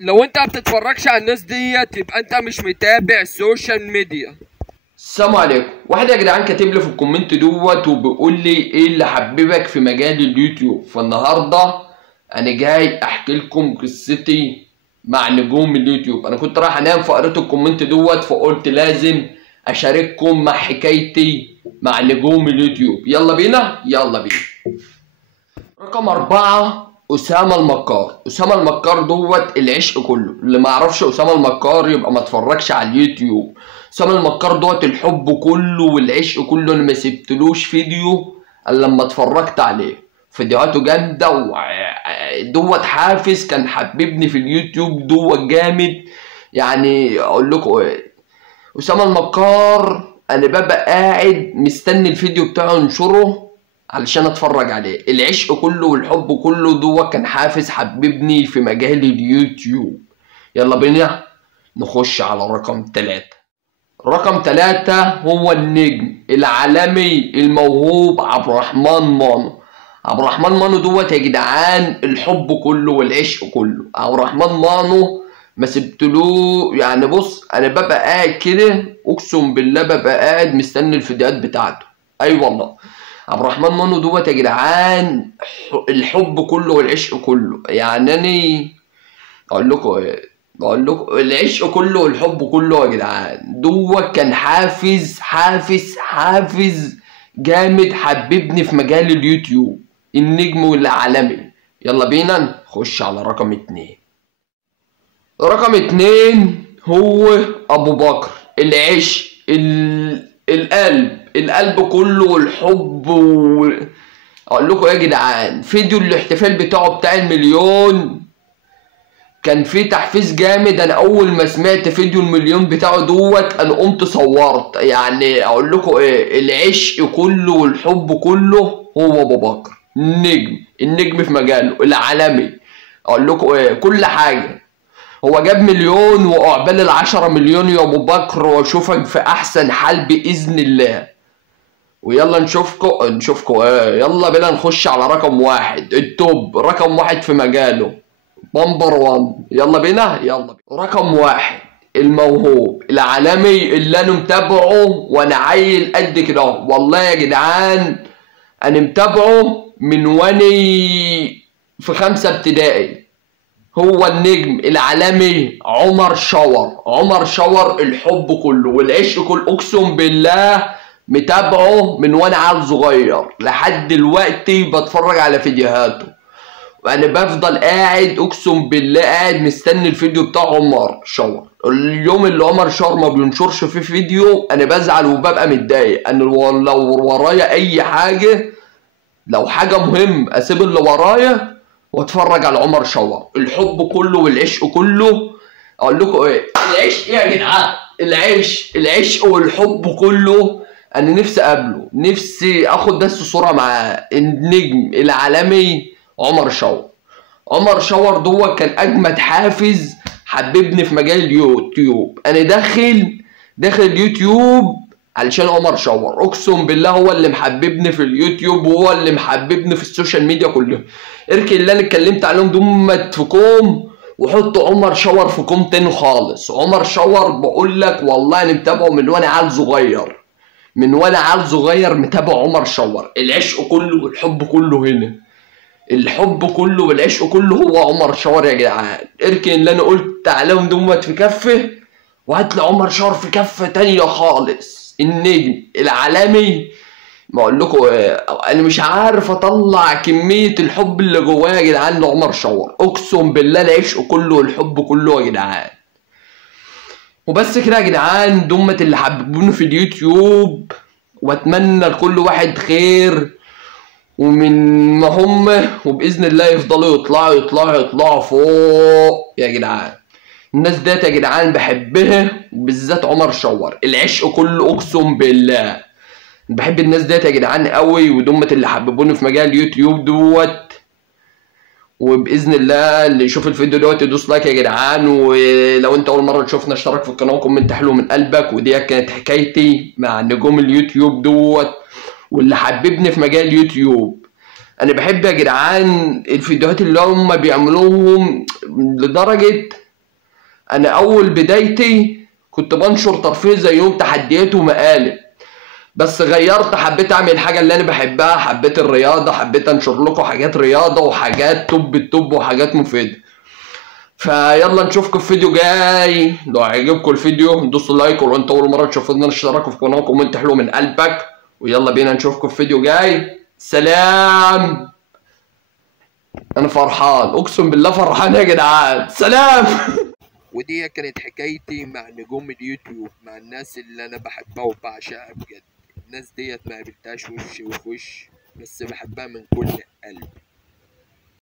لو انت ما بتتفرجش على الناس ديت يبقى انت مش متابع السوشيال ميديا. السلام عليكم. واحد يا جدعان كاتب لي في الكومنت دوت وبيقول لي ايه اللي حببك في مجال اليوتيوب. فالنهارده انا جاي احكي لكم قصتي مع نجوم اليوتيوب. انا كنت رايح انام فقريت الكومنت دوت فقلت لازم اشارككم مع حكايتي مع نجوم اليوتيوب. يلا بينا يلا بينا. رقم 4 أسامة المكار. أسامة المكار دوت العشق كله. اللي ما يعرفش أسامة المكار يبقى ما اتفرجش على اليوتيوب. أسامة المكار دوت الحب كله والعشق كله. أنا ما سبتلوش فيديو إلا لما اتفرجت عليه. فيديوهاته جامدة دوت حافز كان حببني في اليوتيوب دوت جامد. يعني أقول لكم إيه، أسامة المكار أنا ببقى قاعد مستني الفيديو بتاعه ينشره علشان اتفرج عليه. العشق كله والحب كله دوت كان حافز حببني في مجال اليوتيوب. يلا بينا نخش على رقم 3. رقم 3 هو النجم العالمي الموهوب عبد الرحمن مانو. عبد الرحمن مانو دوت يا جدعان الحب كله والعشق كله. عبد الرحمن مانو ما سبتلو. يعني بص انا ببقى قاعد كده اقسم بالله ببقى قاعد مستني الفيديوهات بتاعته. اي والله عبد الرحمن مانو دوت يا جدعان الحب كله والعشق كله. يعني انا اقول لكم ايه، بقول لكم العشق كله والحب كله يا جدعان دوت كان حافز جامد حببني في مجال اليوتيوب. النجم والعالمي. يلا بينا نخش على رقم 2. رقم 2 هو ابو بكر العشق القلب كله والحب اقول لكم ايه يا جدعان، فيديو الاحتفال بتاعه بتاع المليون كان فيه تحفيز جامد. انا اول ما سمعت فيديو المليون بتاعه دوت انا قمت صورت. يعني اقول لكم ايه، العشق كله والحب كله هو ابو بكر النجم في مجاله العالمي. اقول لكم ايه، كل حاجه هو جاب مليون وعقبال ال10 مليون يا ابو بكر واشوفك في احسن حال باذن الله. ويلا نشوفكم ايه. يلا بينا نخش على رقم 1 التوب. رقم 1 في مجاله نمبر 1. يلا بينا رقم 1 الموهوب العالمي اللي انا متابعه وانا عيل قد كده والله يا جدعان. انا متابعه من واني في 5 ابتدائي. هو النجم العالمي عمر شاور الحب كله والعشق كله. اقسم بالله متابعه من وانا عيل صغير لحد دلوقتي بتفرج على فيديوهاته. وانا بفضل قاعد اقسم بالله قاعد مستني الفيديو بتاع عمر شاور. اليوم اللي عمر شاور ما بينشرش فيه فيديو انا بزعل وببقى متضايق. انا لو ورايا اي حاجه، لو حاجه مهم اسيب اللي ورايا واتفرج على عمر شاور. الحب كله والعشق كله. اقول لكم ايه، العشق يا جدعان العشق والحب كله. انا نفسي اقابله، نفسي اخد بس صوره معاه. النجم العالمي عمر شاور دوت كان اجمد حافز حببني في مجال اليوتيوب. انا داخل اليوتيوب علشان عمر شاور. اقسم بالله هو اللي محببني في اليوتيوب وهو اللي محببني في السوشيال ميديا كلها. اركن اللي انا اتكلمت عليهم دول في كوم وحط عمر شاور في كوم تاني خالص. عمر شاور بقول لك والله انا متابعه من وانا عيل صغير متابع عمر شاور. العشق كله والحب كله هنا. الحب كله والعشق كله هو عمر شاور يا جدعان. اركن اللي انا قلت عليهم دول في كفه وهات لي عمر شاور في كفه تانيه خالص. النجم العالمي. ما اقول لكم انا مش عارف اطلع كميه الحب اللي جوايا يا جدعان لعمر شاور. اقسم بالله العشق كله والحب كله يا جدعان. وبس كده يا جدعان دمت اللي حببوني في اليوتيوب. واتمنى لكل واحد خير ومن ما هم وباذن الله يفضلوا يطلعوا فوق يا جدعان. الناس ديت يا جدعان بحبها وبالذات عمر شاور. العشق كله اقسم بالله. بحب الناس ديت يا جدعان قوي ودمت اللي حببوني في مجال اليوتيوب دوت. وباذن الله اللي يشوف الفيديو دوت يدوس لايك يا جدعان. ولو انت اول مره تشوفنا اشترك في القناه وكومنت حلو من قلبك. ودي كانت حكايتي مع نجوم اليوتيوب دوت واللي حببني في مجال اليوتيوب. انا بحب يا جدعان الفيديوهات اللي هم بيعملوهم لدرجه انا اول بدايتي كنت بنشر ترفيه زيهم، تحديات ومقالب، بس غيرت، حبيت اعمل الحاجه اللي انا بحبها، حبيت الرياضه، حبيت انشر لكم حاجات رياضه وحاجات توب التوب وحاجات مفيده. فيلا نشوفكم في فيديو جاي. لو عجبكم الفيديو دوسوا لايك، ولو انت اول مره تشوفونا اشتركوا في القناه وكومنت حلو من قلبك، ويلا بينا نشوفكم في فيديو جاي. سلام. انا فرحان، اقسم بالله فرحان يا جدعان. سلام. ودي كانت حكايتي مع نجوم اليوتيوب، مع الناس اللي انا بحبها وبعشقها بجد. الناس ديت ما قابلتهاش وش وش، بس بحبها من كل قلب.